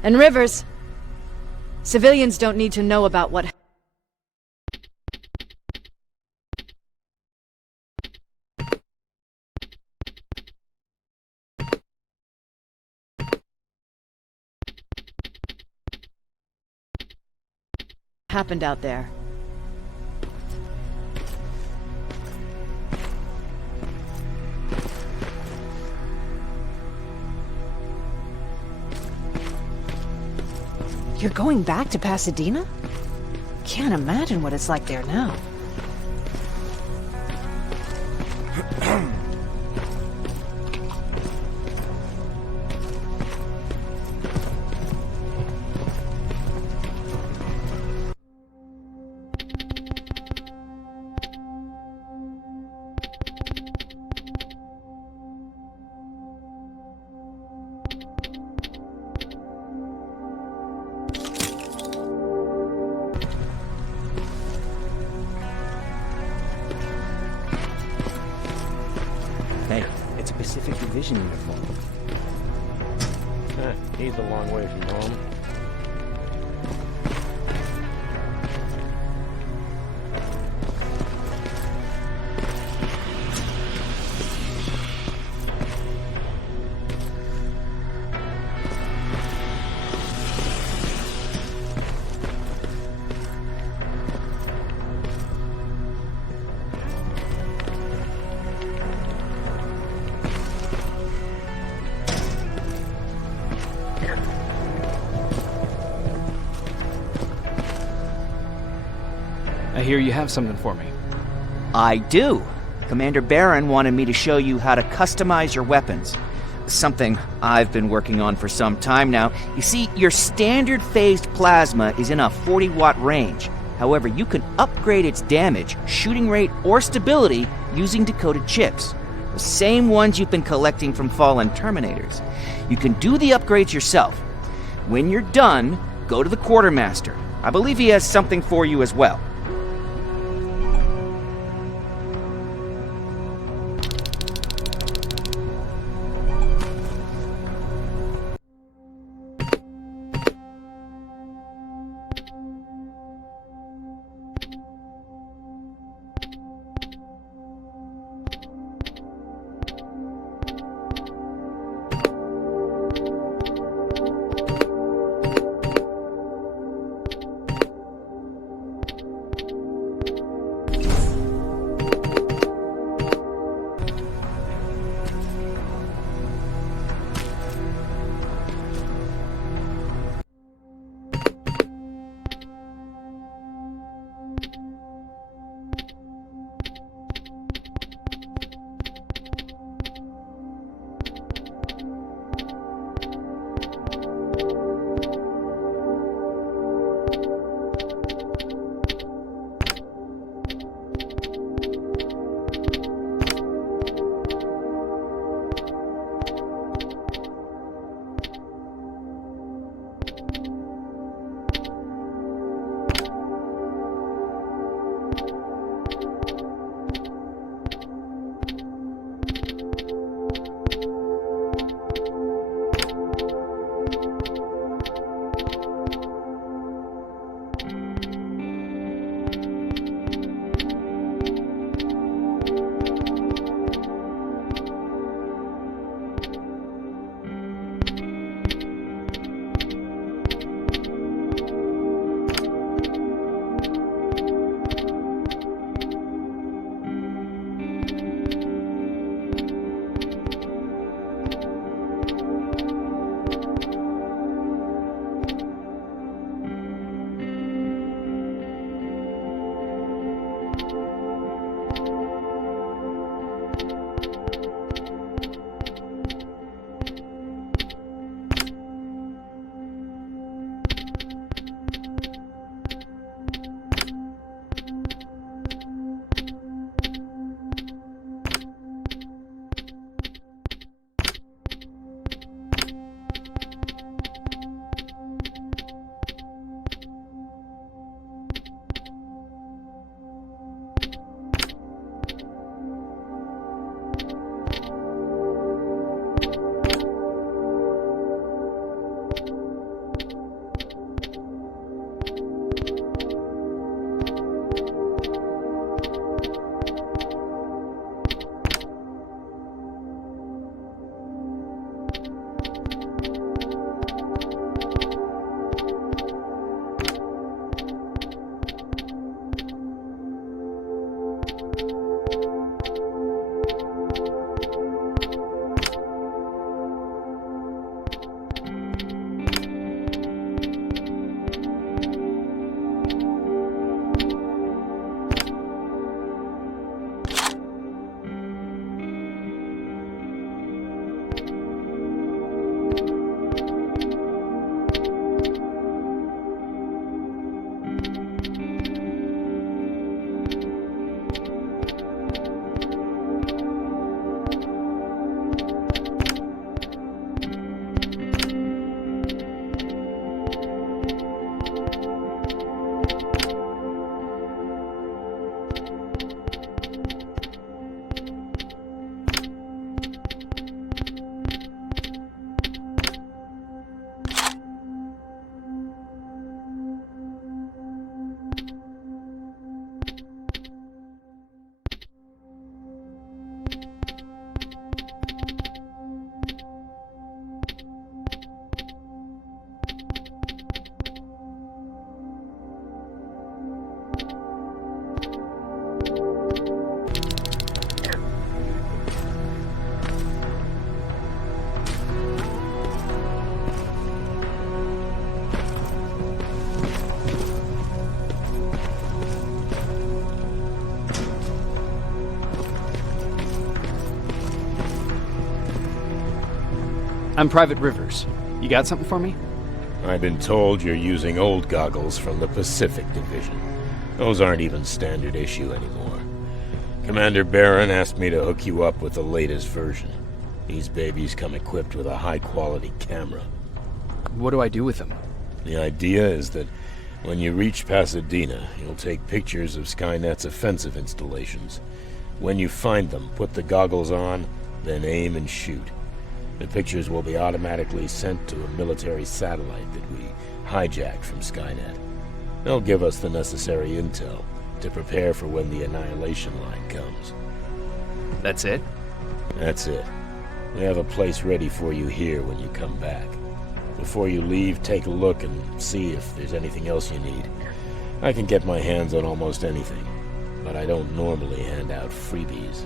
And Rivers, civilians don't need to know about what happened out there. You're going back to Pasadena? Can't imagine what it's like there now. Hey, it's a Pacific Division uniform. He's a long way from home. I hear you have something for me. I do. Commander Barron wanted me to show you how to customize your weapons. Something I've been working on for some time now. You see, your standard phased plasma is in a 40-watt range. However, you can upgrade its damage, shooting rate, or stability using decoded chips. The same ones you've been collecting from fallen Terminators. You can do the upgrades yourself. When you're done, go to the Quartermaster. I believe he has something for you as well. I'm Private Rivers. You got something for me? I've been told you're using old goggles from the Pacific Division. Those aren't even standard issue anymore. Commander Barron asked me to hook you up with the latest version. These babies come equipped with a high-quality camera. What do I do with them? The idea is that when you reach Pasadena, you'll take pictures of Skynet's offensive installations. When you find them, put the goggles on, then aim and shoot. The pictures will be automatically sent to a military satellite that we hijacked from Skynet. They'll give us the necessary intel to prepare for when the annihilation line comes. That's it? That's it. We have a place ready for you here when you come back. Before you leave, take a look and see if there's anything else you need. I can get my hands on almost anything, but I don't normally hand out freebies.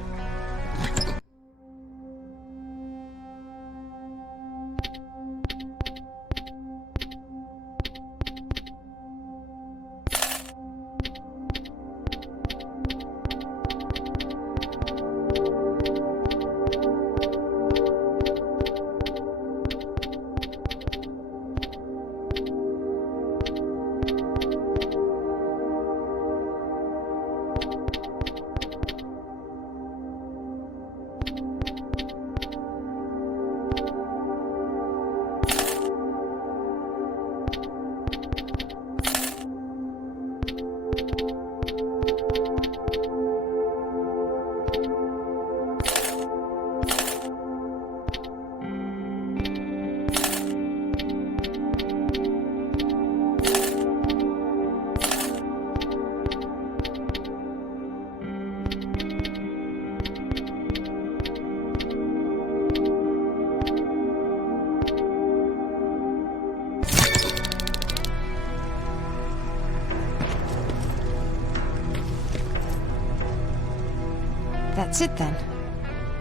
That's it then.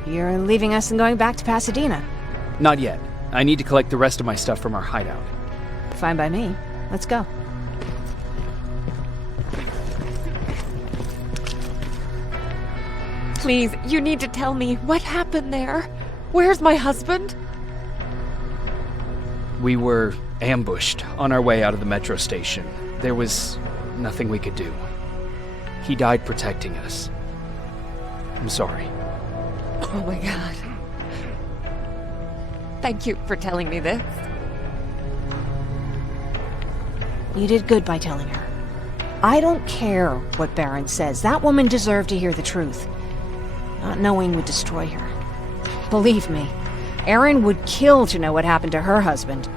You're leaving us and going back to Pasadena. Not yet. I need to collect the rest of my stuff from our hideout. Fine by me. Let's go. Please, you need to tell me what happened there. Where's my husband? We were ambushed on our way out of the metro station. There was nothing we could do. He died protecting us. I'm sorry. Oh my god. Thank you for telling me this. You did good by telling her. I don't care what Barron says. That woman deserved to hear the truth. Not knowing would destroy her. Believe me, Erin would kill to know what happened to her husband.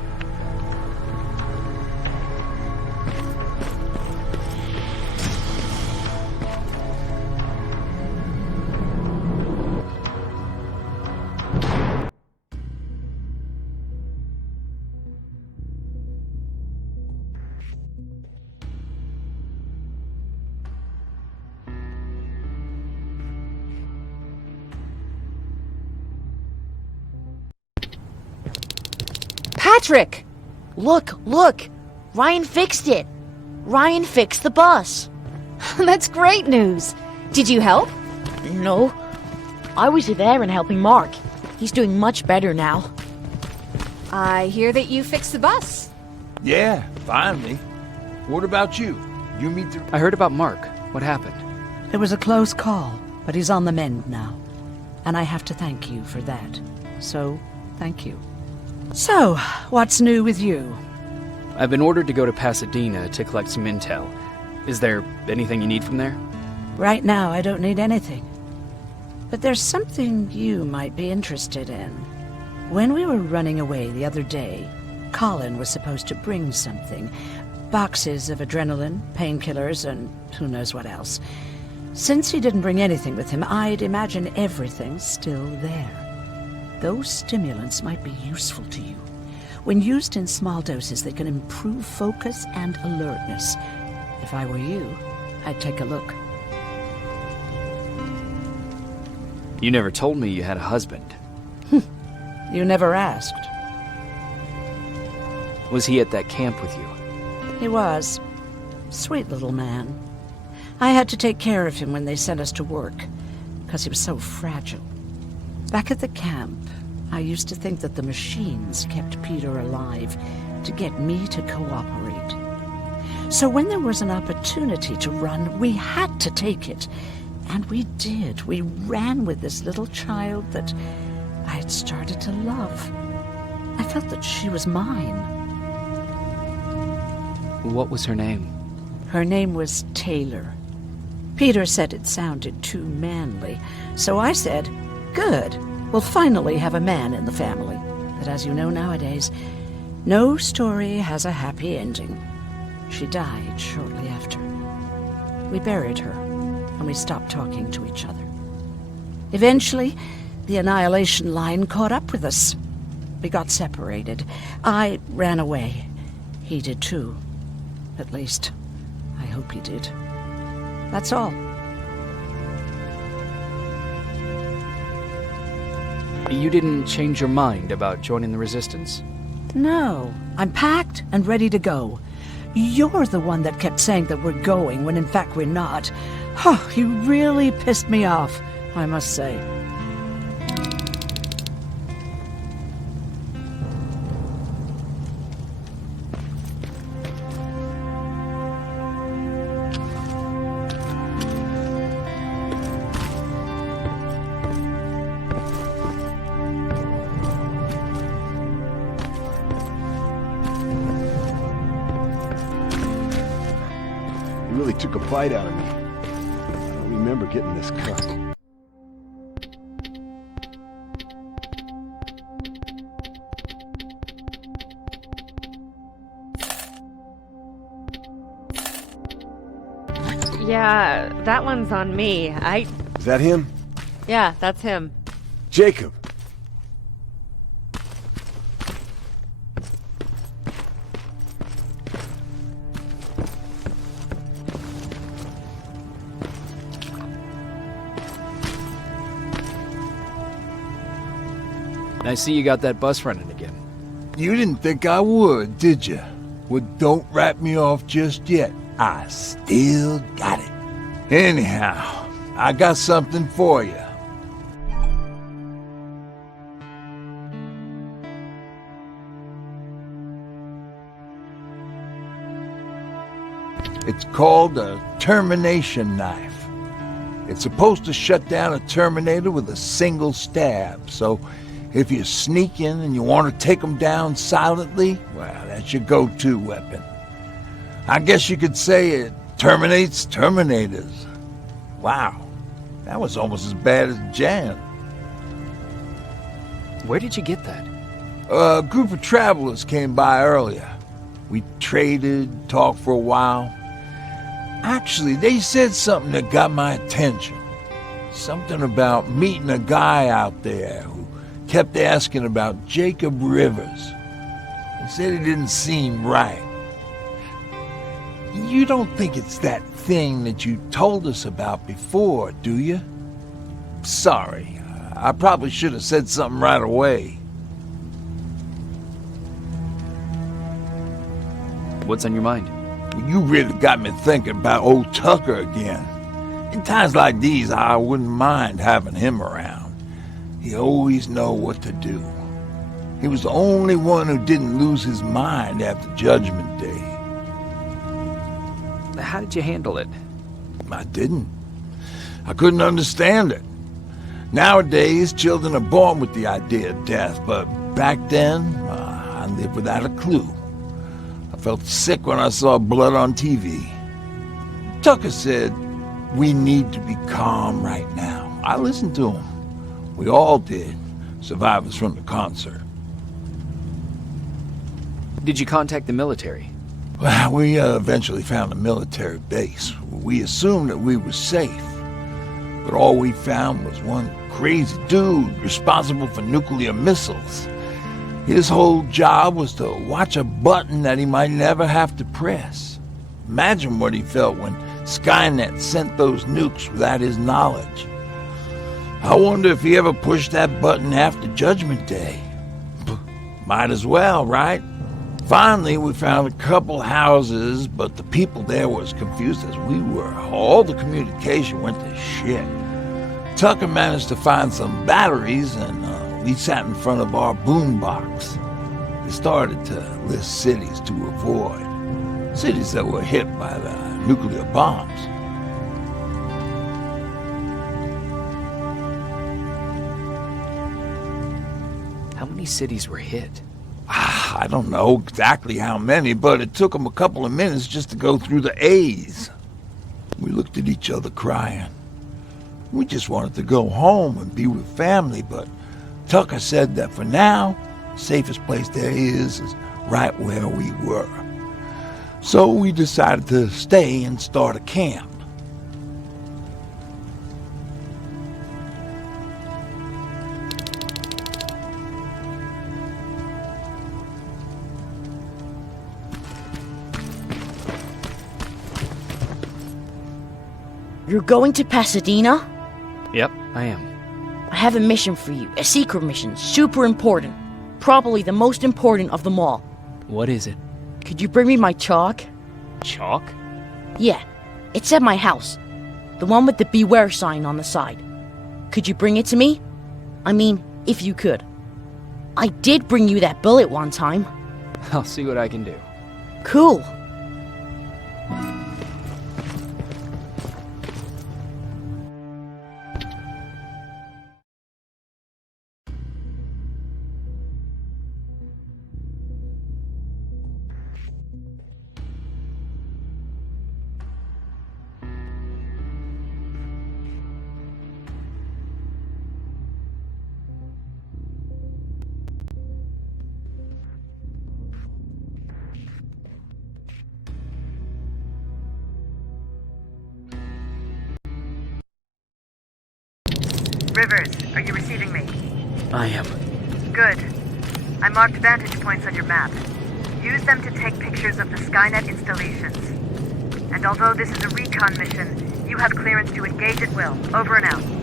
Patrick! Look! Ryan fixed it! Ryan fixed the bus! That's great news. Did you help? No. I was with Aaron helping Mark. He's doing much better now. I hear that you fixed the bus. Yeah, finally. What about you? You meet the... I heard about Mark. What happened? It was a close call, but he's on the mend now. And I have to thank you for that. So, thank you. So, what's new with you? I've been ordered to go to Pasadena to collect some intel. Is there anything you need from there? Right now, I don't need anything. But there's something you might be interested in. When we were running away the other day, Colin was supposed to bring something. Boxes of adrenaline, painkillers, and who knows what else. Since he didn't bring anything with him, I'd imagine everything's still there. Those stimulants might be useful to you. When used in small doses, they can improve focus and alertness. If I were you, I'd take a look. You never told me you had a husband. You never asked. Was he at that camp with you? He was. Sweet little man. I had to take care of him when they sent us to work, because he was so fragile. Back at the camp, I used to think that the machines kept Peter alive to get me to cooperate. So when there was an opportunity to run, we had to take it. And we did. We ran with this little child that I had started to love. I felt that she was mine. What was her name? Her name was Taylor. Peter said it sounded too manly, so I said, good, we'll finally have a man in the family. But as you know nowadays, no story has a happy ending. She died shortly after. We buried her, and we stopped talking to each other. Eventually, the Annihilation Line caught up with us. We got separated. I ran away. He did too. At least, I hope he did. That's all. You didn't change your mind about joining the Resistance? No, I'm packed and ready to go. You're the one that kept saying that we're going when in fact we're not. Oh, you really pissed me off, I must say. You really took a bite out of me. I don't remember getting this cut. Yeah, that one's on me. Is that him? Yeah, that's him. Jacob! I see you got that bus running again. You didn't think I would, did you? Well, don't wrap me off just yet. I still got it. Anyhow, I got something for you. It's called a termination knife. It's supposed to shut down a Terminator with a single stab, so if you sneak in and you want to take them down silently, well, that's your go-to weapon. I guess you could say it terminates Terminators. Wow, that was almost as bad as Jan. Where did you get that? A group of travelers came by earlier. We traded, talked for a while. Actually, they said something that got my attention. Something about meeting a guy out there who kept asking about Jacob Rivers. He said it didn't seem right. You don't think it's that thing that you told us about before, do you? Sorry, I probably should have said something right away. What's on your mind? Well, you really got me thinking about old Tucker again. In times like these, I wouldn't mind having him around. He always know what to do. He was the only one who didn't lose his mind after Judgment Day. How did you handle it? I didn't. I couldn't understand it. Nowadays, children are born with the idea of death, but back then, I lived without a clue. I felt sick when I saw blood on TV. Tucker said, we need to be calm right now. I listened to him. We all did, survivors from the concert. Did you contact the military? Well, we eventually found a military base. We assumed that we were safe. But all we found was one crazy dude responsible for nuclear missiles. His whole job was to watch a button that he might never have to press. Imagine what he felt when Skynet sent those nukes without his knowledge. I wonder if he ever pushed that button after Judgment Day. Might as well, right? Finally, we found a couple houses, but the people there were as confused as we were. All the communication went to shit. Tucker managed to find some batteries, and we sat in front of our boombox. They started to list cities to avoid. Cities that were hit by the nuclear bombs. How many cities were hit? I don't know exactly how many, but it took them a couple of minutes just to go through the A's. We looked at each other crying. We just wanted to go home and be with family, but Tucker said that for now, the safest place there is right where we were. So we decided to stay and start a camp. You're going to Pasadena? Yep, I am. I have a mission for you. A secret mission. Super important. Probably the most important of them all. What is it? Could you bring me my chalk? Chalk? Yeah. It's at my house. The one with the beware sign on the side. Could you bring it to me? I mean, if you could. I did bring you that bullet one time. I'll see what I can do. Cool. Rivers, are you receiving me? I am. Good. I marked vantage points on your map. Use them to take pictures of the Skynet installations. And although this is a recon mission, you have clearance to engage at will. Over and out.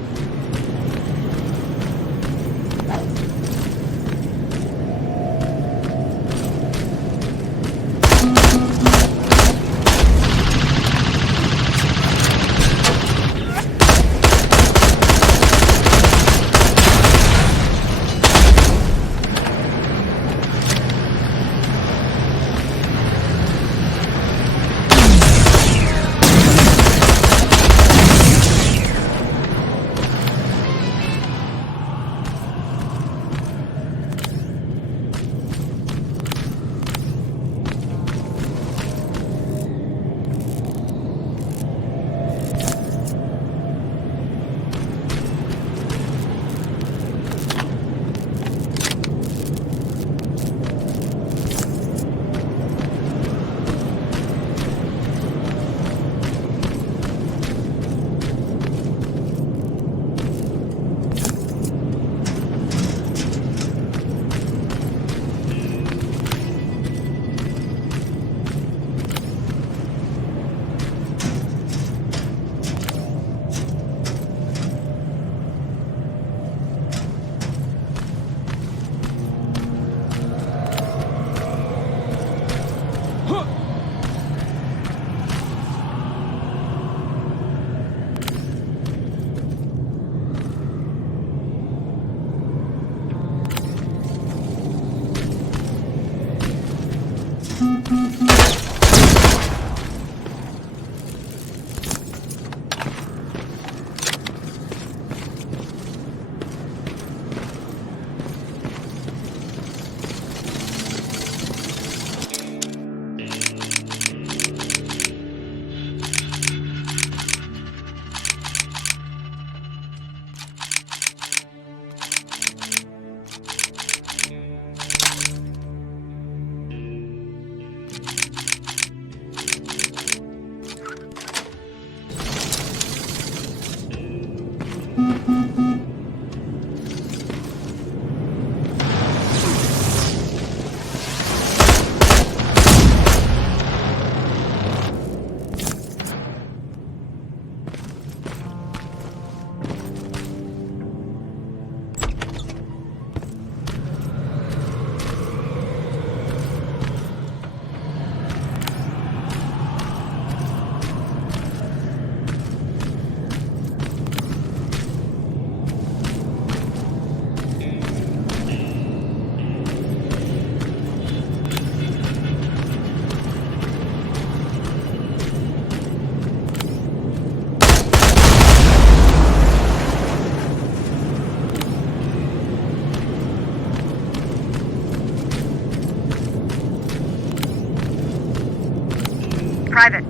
Private,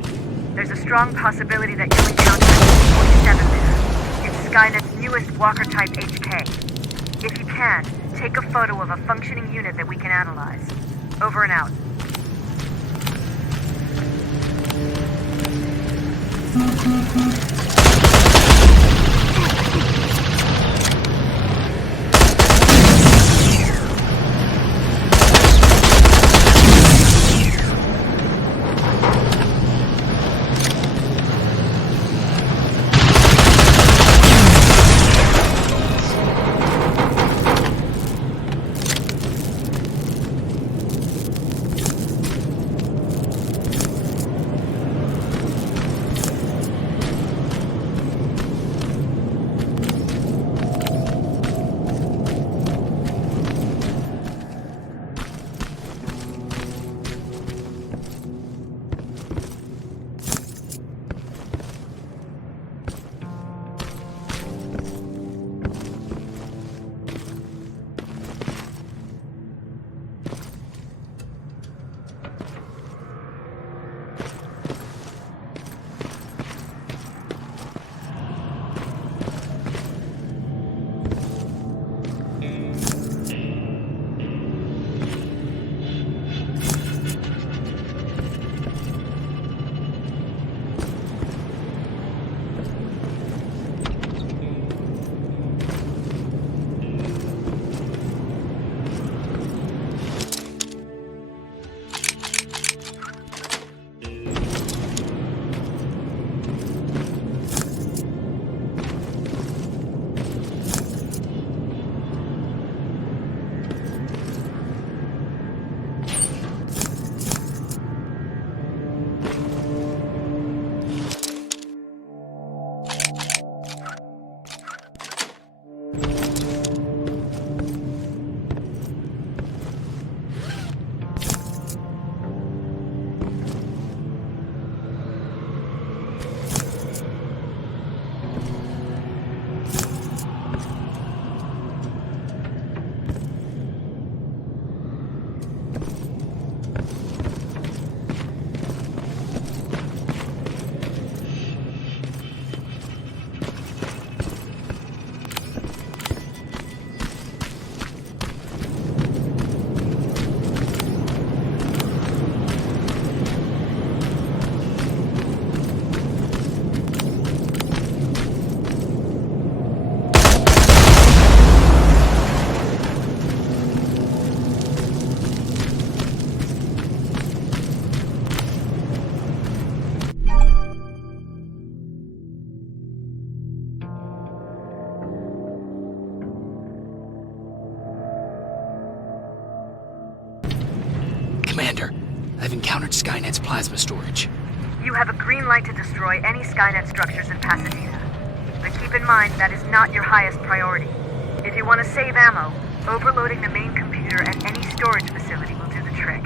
there's a strong possibility that you'll encounter T-47 there. It's Skynet's newest Walker-type HK. If you can, take a photo of a functioning unit that we can analyze. Over and out. Commander, I've encountered Skynet's plasma storage. You have a green light to destroy any Skynet structures in Pasadena. But keep in mind that is not your highest priority. If you want to save ammo, overloading the main computer at any storage facility will do the trick.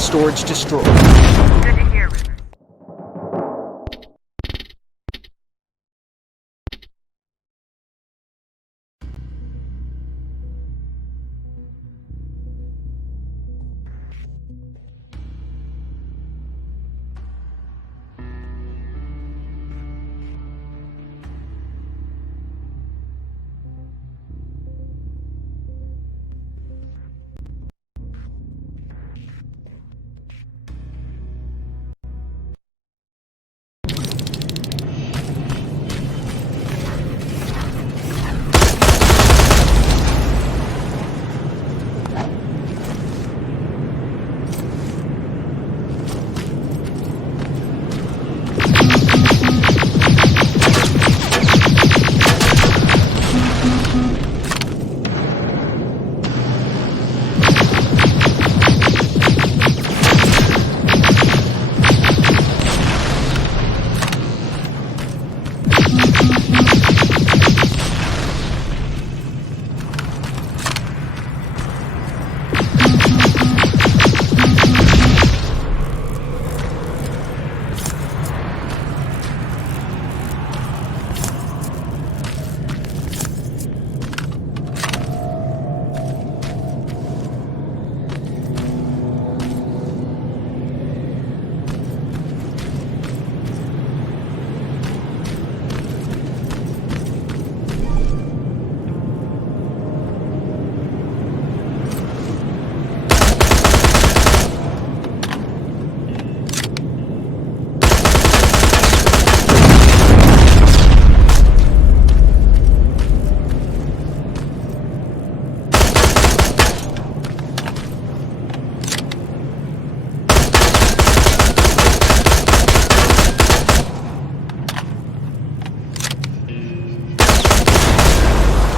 storage destroyed. Good to hear, Rivers.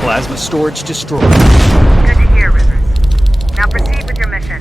Plasma storage destroyed. Good to hear, Rivers. Now proceed with your mission.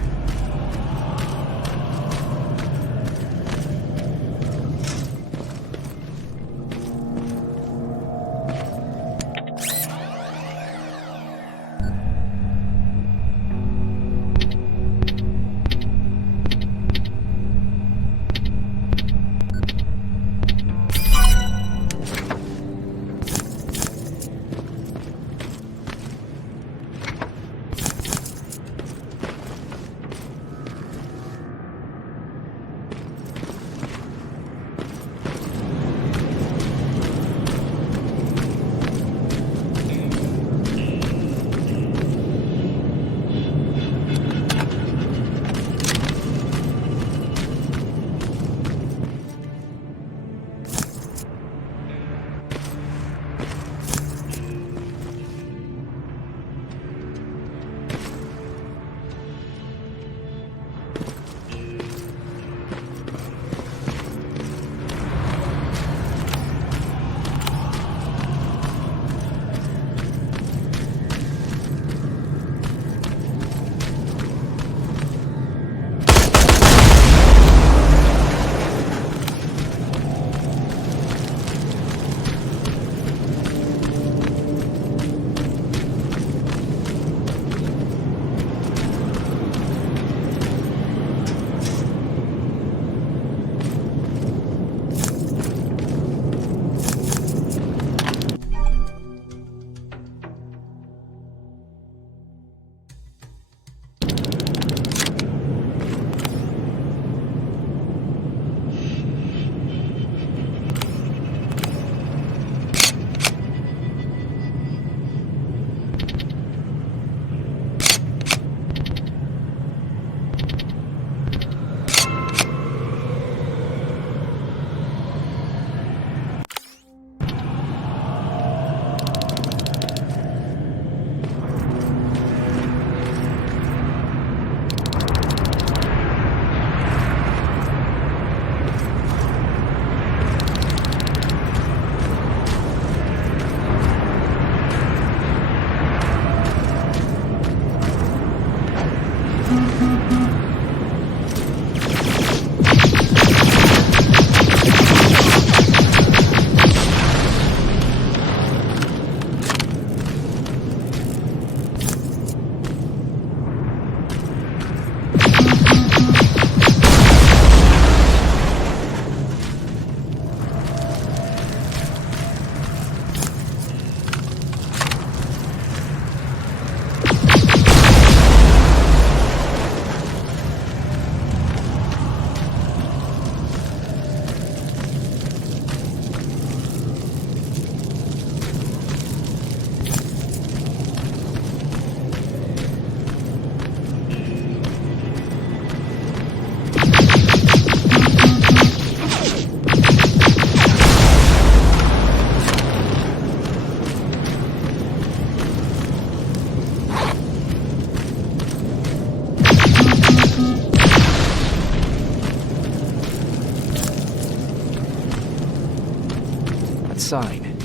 sign.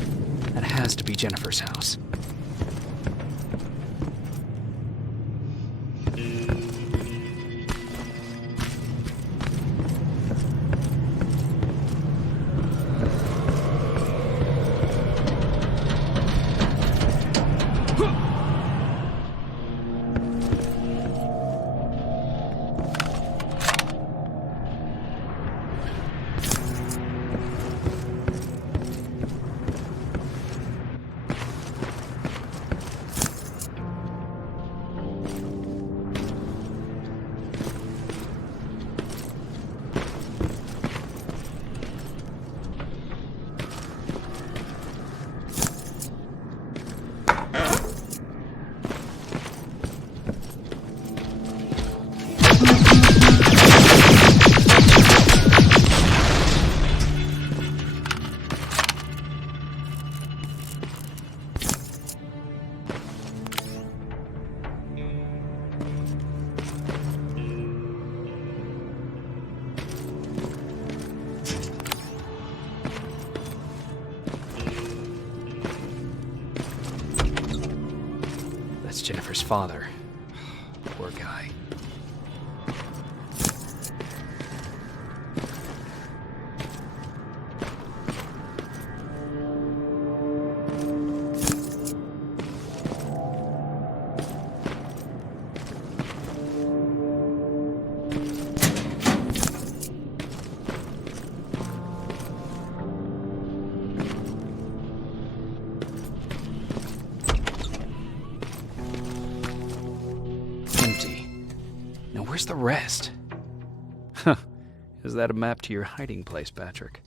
That has to be Jennifer's house. That's Jennifer's father. Poor guy. Where's the rest? Huh. Is that a map to your hiding place, Patrick?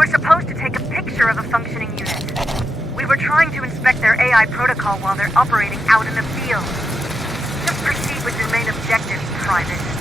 were supposed to take a picture of a functioning unit. We were trying to inspect their AI protocol while they're operating out in the field. Just proceed with your main objective, Private.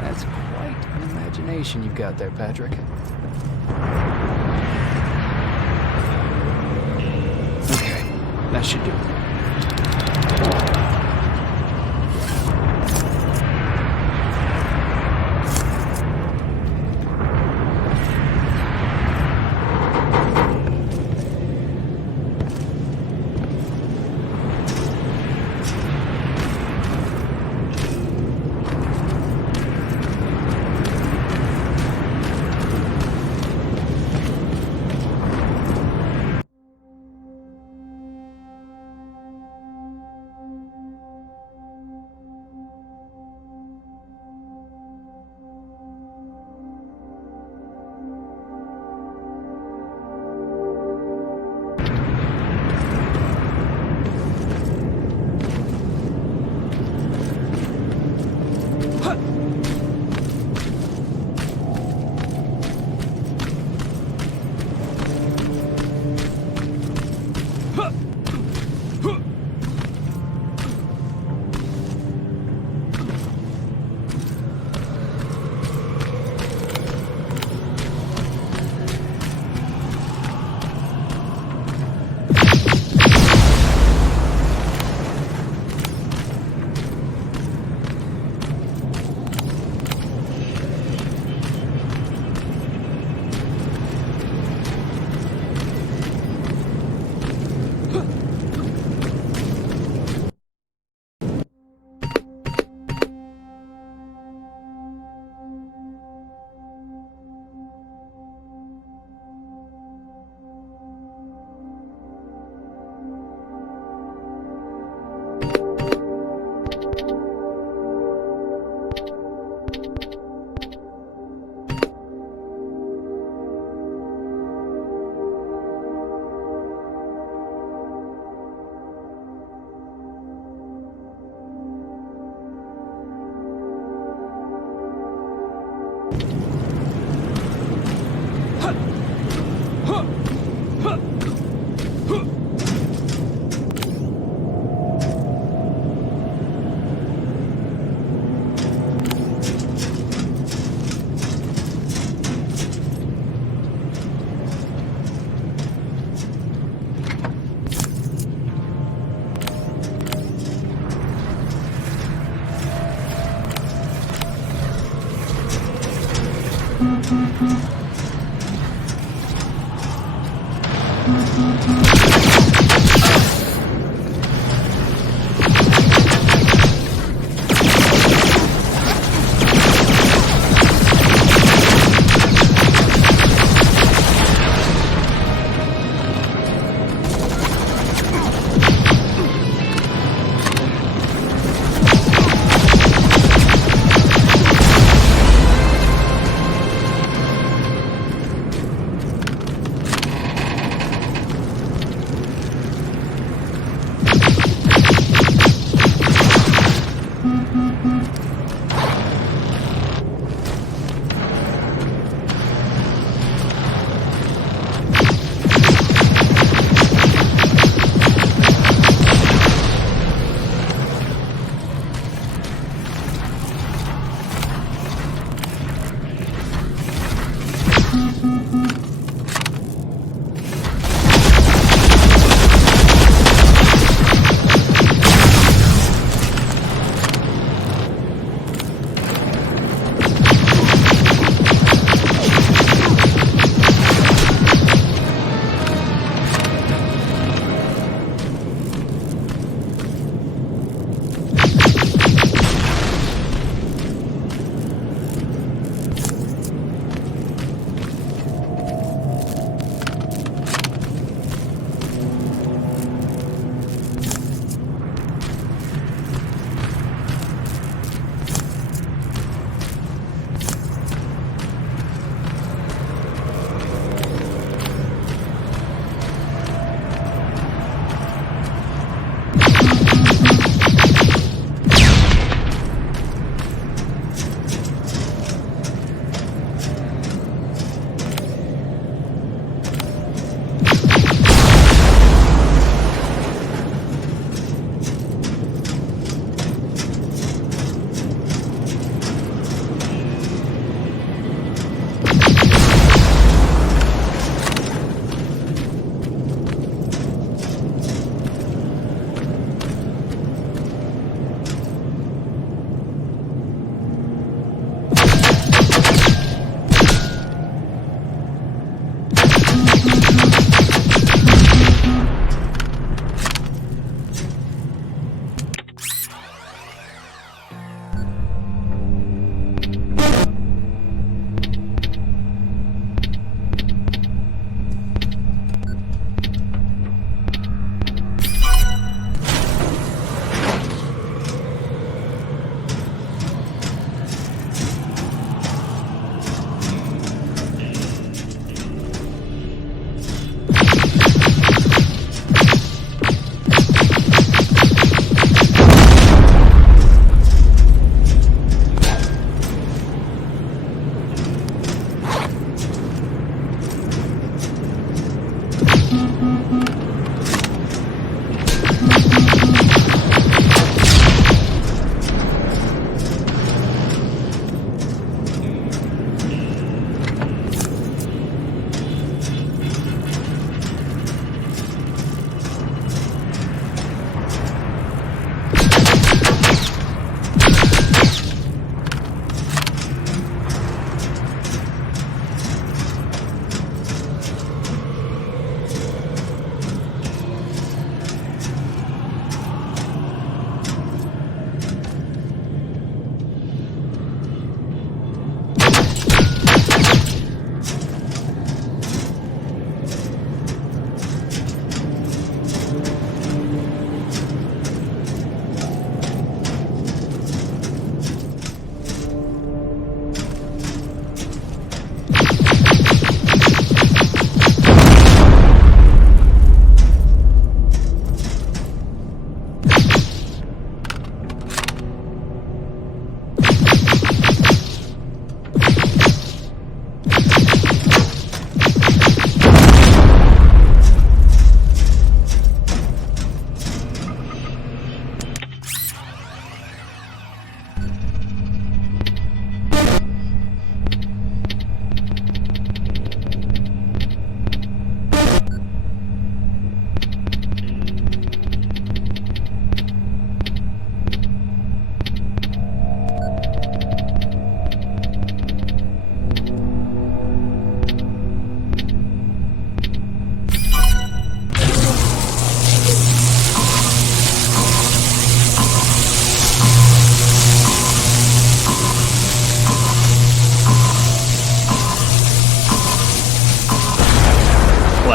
That's quite an imagination you've got there, Patrick. Okay, that should do it.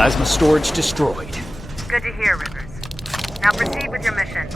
Plasma storage destroyed. Good to hear, Rivers. Now proceed with your mission.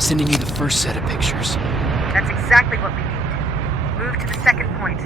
Sending you the first set of pictures. That's exactly what we need. Move to the second point.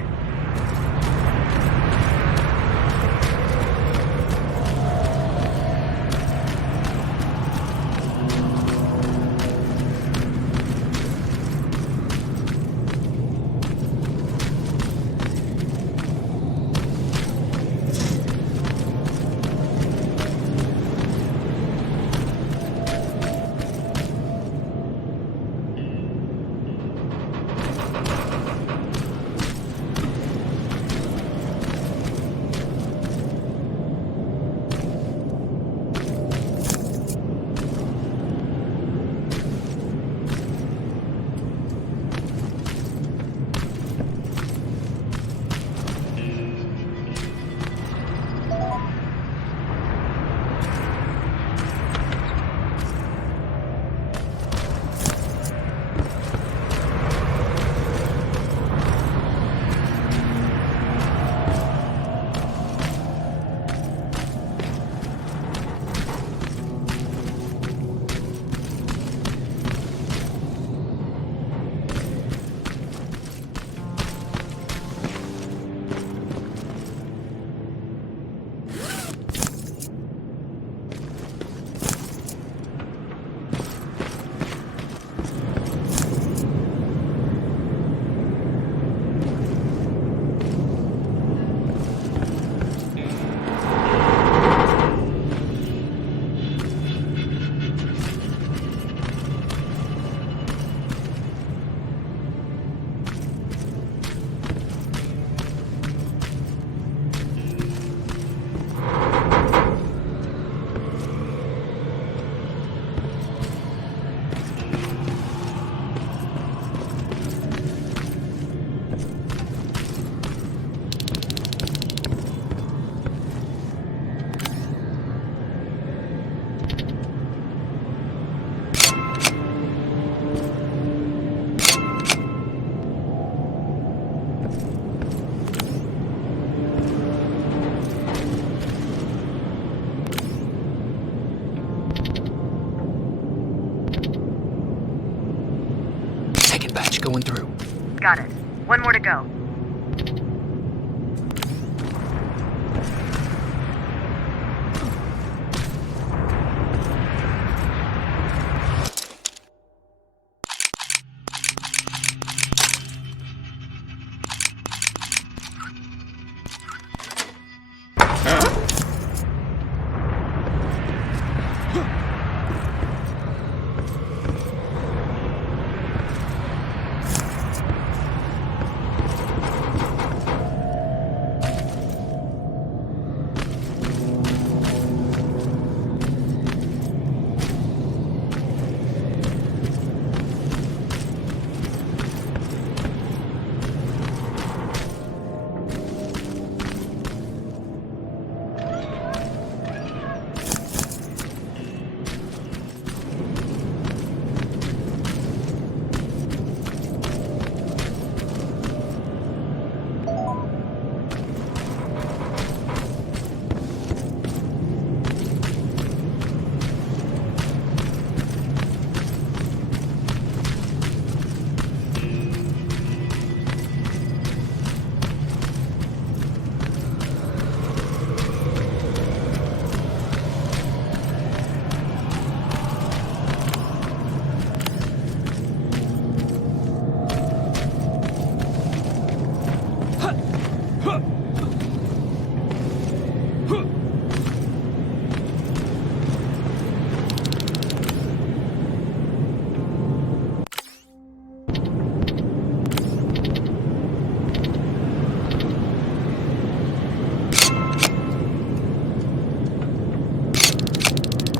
Dispatch going through. Got it. One more to go.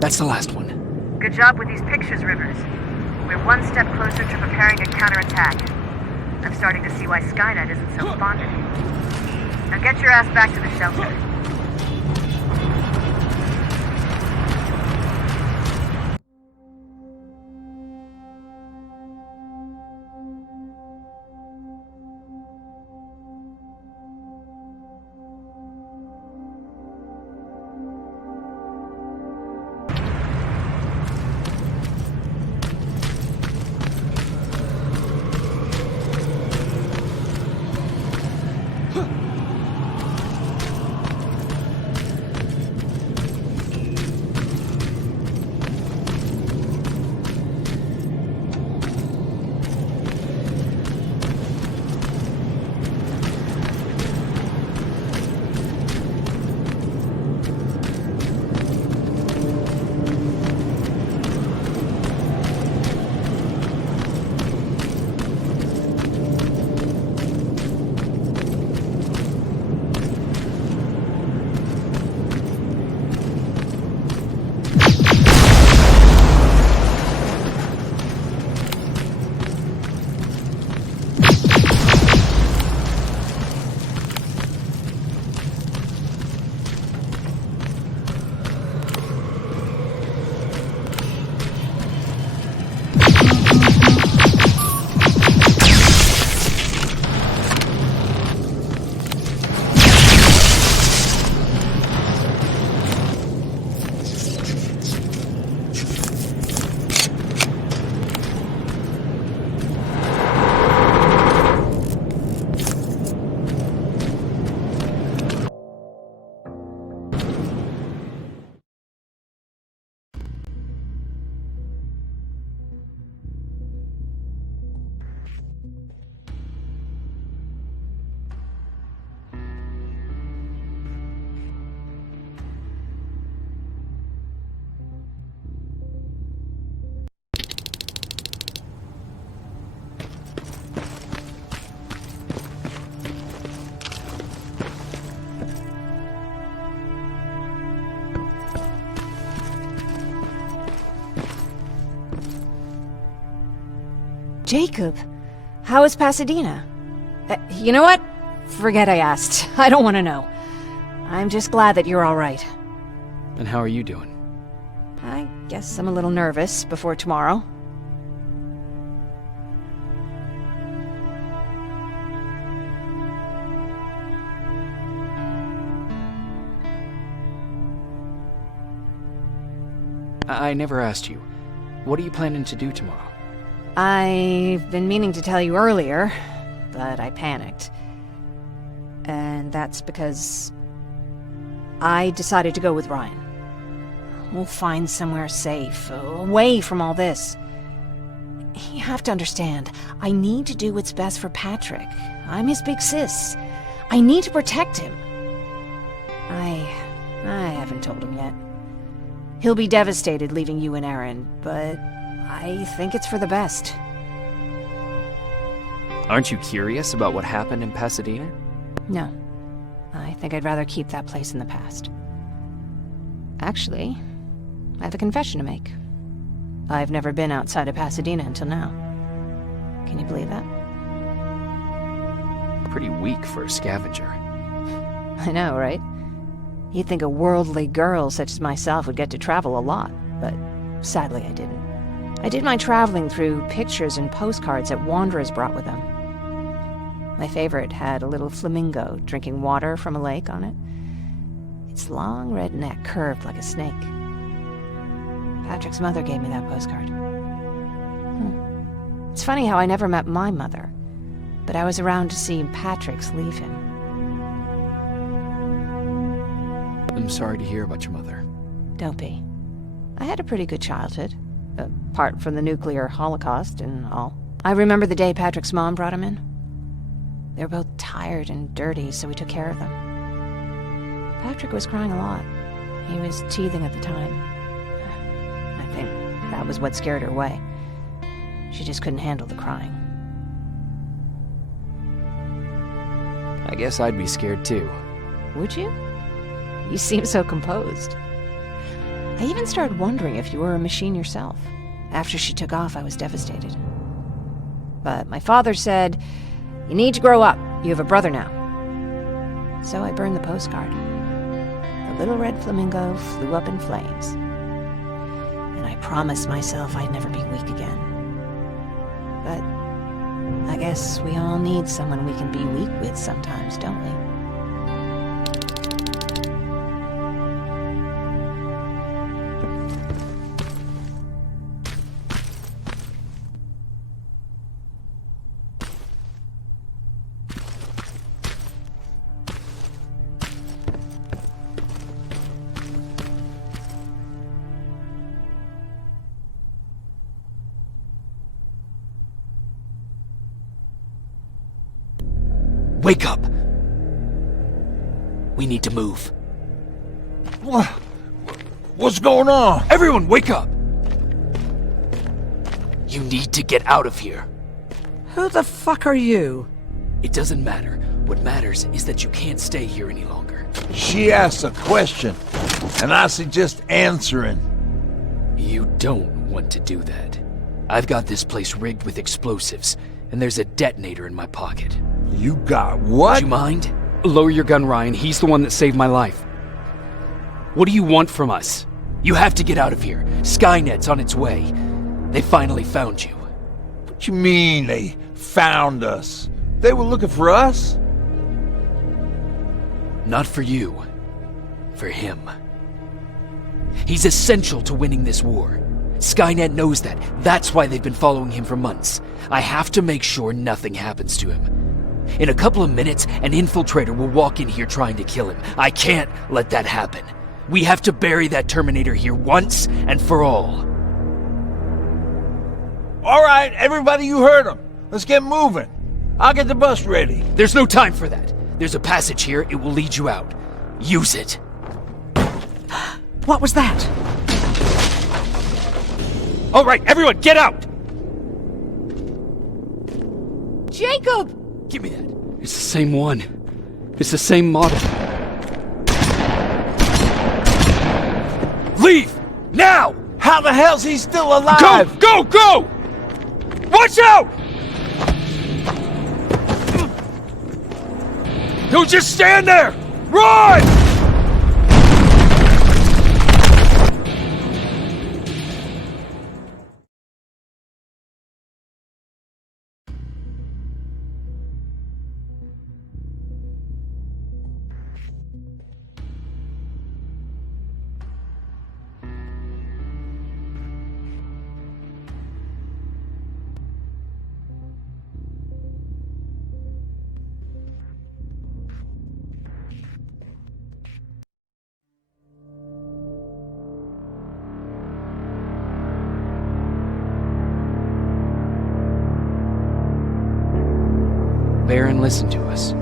That's the last one. Good job with these pictures, Rivers. We're one step closer to preparing a counterattack. I'm starting to see why Skynet isn't so fond of you. Now get your ass back to the shelter. Jacob, how is Pasadena? You know what? Forget I asked. I don't want to know. I'm just glad that you're all right. And how are you doing? I guess I'm a little nervous before tomorrow. I never asked you. What are you planning to do tomorrow? I've been meaning to tell you earlier, but I panicked. And that's because I decided to go with Ryan. We'll find somewhere safe, away from all this. You have to understand, I need to do what's best for Patrick. I'm his big sis. I need to protect him. I haven't told him yet. He'll be devastated leaving you and Aaron, but I think it's for the best. Aren't you curious about what happened in Pasadena? No. I think I'd rather keep that place in the past. Actually, I have a confession to make. I've never been outside of Pasadena until now. Can you believe that? Pretty weak for a scavenger. I know, right? You'd think a worldly girl such as myself would get to travel a lot, but sadly I didn't. I did my traveling through pictures and postcards that wanderers brought with them. My favorite had a little flamingo drinking water from a lake on it. Its long red neck curved like a snake. Patrick's mother gave me that postcard. It's funny how I never met my mother, but I was around to see Patrick's leave him. I'm sorry to hear about your mother. Don't be. I had a pretty good childhood, apart from the nuclear holocaust and all. I remember the day Patrick's mom brought him in. They were both tired and dirty, so we took care of them. Patrick was crying a lot. He was teething at the time. I think that was what scared her away. She just couldn't handle the crying. I guess I'd be scared too. Would you? You seem so composed. I even started wondering if you were a machine yourself. After she took off, I was devastated. But my father said, "You need to grow up. You have a brother now." So I burned the postcard. The little red flamingo flew up in flames. And I promised myself I'd never be weak again. But I guess we all need someone we can be weak with sometimes, don't we? Wake up! We need to move. What's going on? Everyone, wake up! You need to get out of here. Who the fuck are you? It doesn't matter. What matters is that you can't stay here any longer. She asked a question, and I suggest answering. You don't want to do that. I've got this place rigged with explosives, and there's a detonator in my pocket. You got what? Do you mind? Lower your gun, Ryan. He's the one that saved my life. What do you want from us? You have to get out of here. Skynet's on its way. They finally found you. What you mean they found us? They were looking for us? Not for you. For him. He's essential to winning this war. Skynet knows that. That's why they've been following him for months. I have to make sure nothing happens to him. In a couple of minutes, an infiltrator will walk in here trying to kill him. I can't let that happen. We have to bury that Terminator here once and for all. All right, everybody, you heard him. Let's get moving. I'll get the bus ready. There's no time for that. There's a passage here. It will lead you out. Use it. What was that? All right, everyone, get out! Jacob! Give me that. It's the same one. It's the same model. Leave! Now! How the hell's he still alive? Go! Go! Go! Watch out! Don't just stand there! Run! Baron listened to us.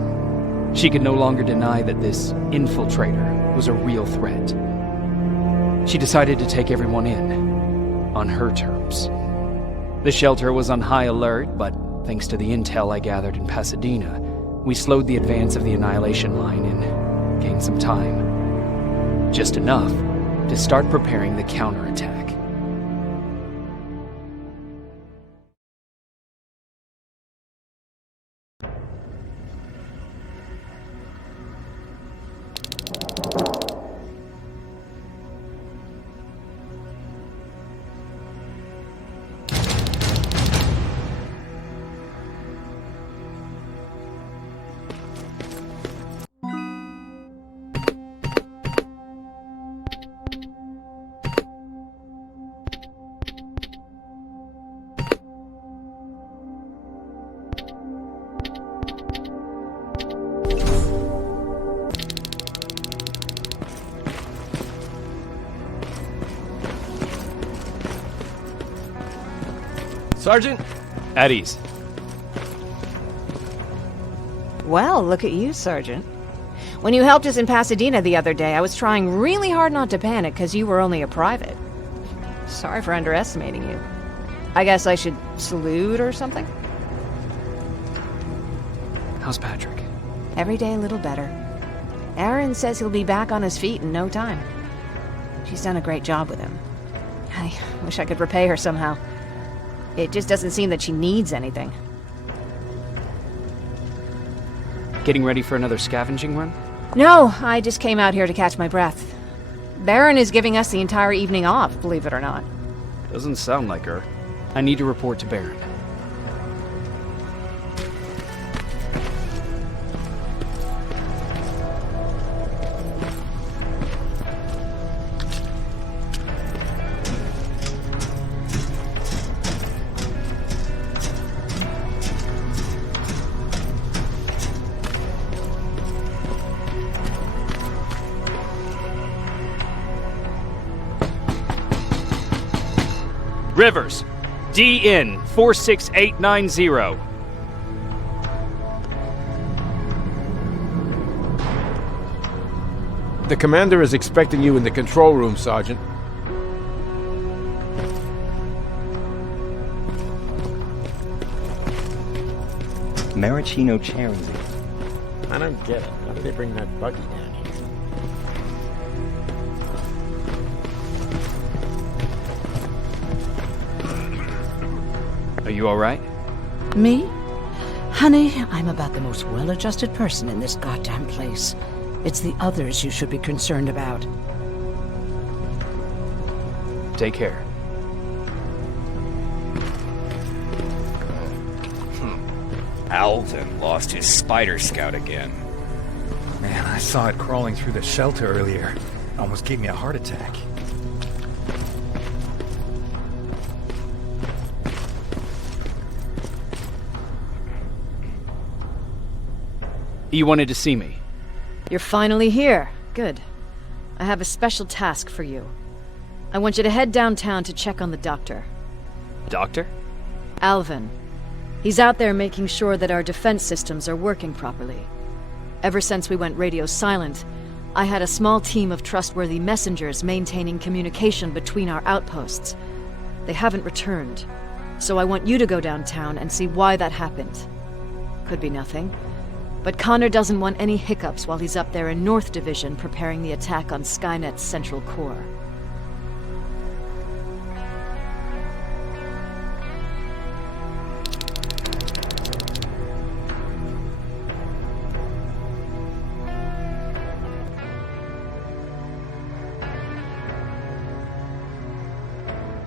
She could no longer deny that this infiltrator was a real threat. She decided to take everyone in, on her terms. The shelter was on high alert, but thanks to the intel I gathered in Pasadena, we slowed the advance of the Annihilation Line and gained some time. Just enough to start preparing the counterattack. Sergeant? At ease. Well, look at you, Sergeant. When you helped us in Pasadena the other day, I was trying really hard not to panic because you were only a private. Sorry for underestimating you. I guess I should salute or something? How's Patrick? Every day a little better. Aaron says he'll be back on his feet in no time. She's done a great job with him. I wish I could repay her somehow. It just doesn't seem that she needs anything. Getting ready for another scavenging run? No, I just came out here to catch my breath. Baron is giving us the entire evening off, believe it or not. Doesn't sound like her. I need to report to Baron. Rivers, DN 46890. The commander is expecting you in the control room, Sergeant. Maraschino cherries. I don't get it. How did they bring that buggy down here? Are you alright? Me? Honey, I'm about the most well-adjusted person in this goddamn place. It's the others you should be concerned about. Take care. Alvin lost his Spider Scout again. Man, I saw it crawling through the shelter earlier. Almost gave me a heart attack. You wanted to see me? You're finally here. Good. I have a special task for you. I want you to head downtown to check on the doctor. Doctor? Alvin. He's out there making sure that our defense systems are working properly. Ever since we went radio silent, I had a small team of trustworthy messengers maintaining communication between our outposts. They haven't returned, so I want you to go downtown and see why that happened. Could be nothing. But Connor doesn't want any hiccups while he's up there in North Division preparing the attack on Skynet's central core.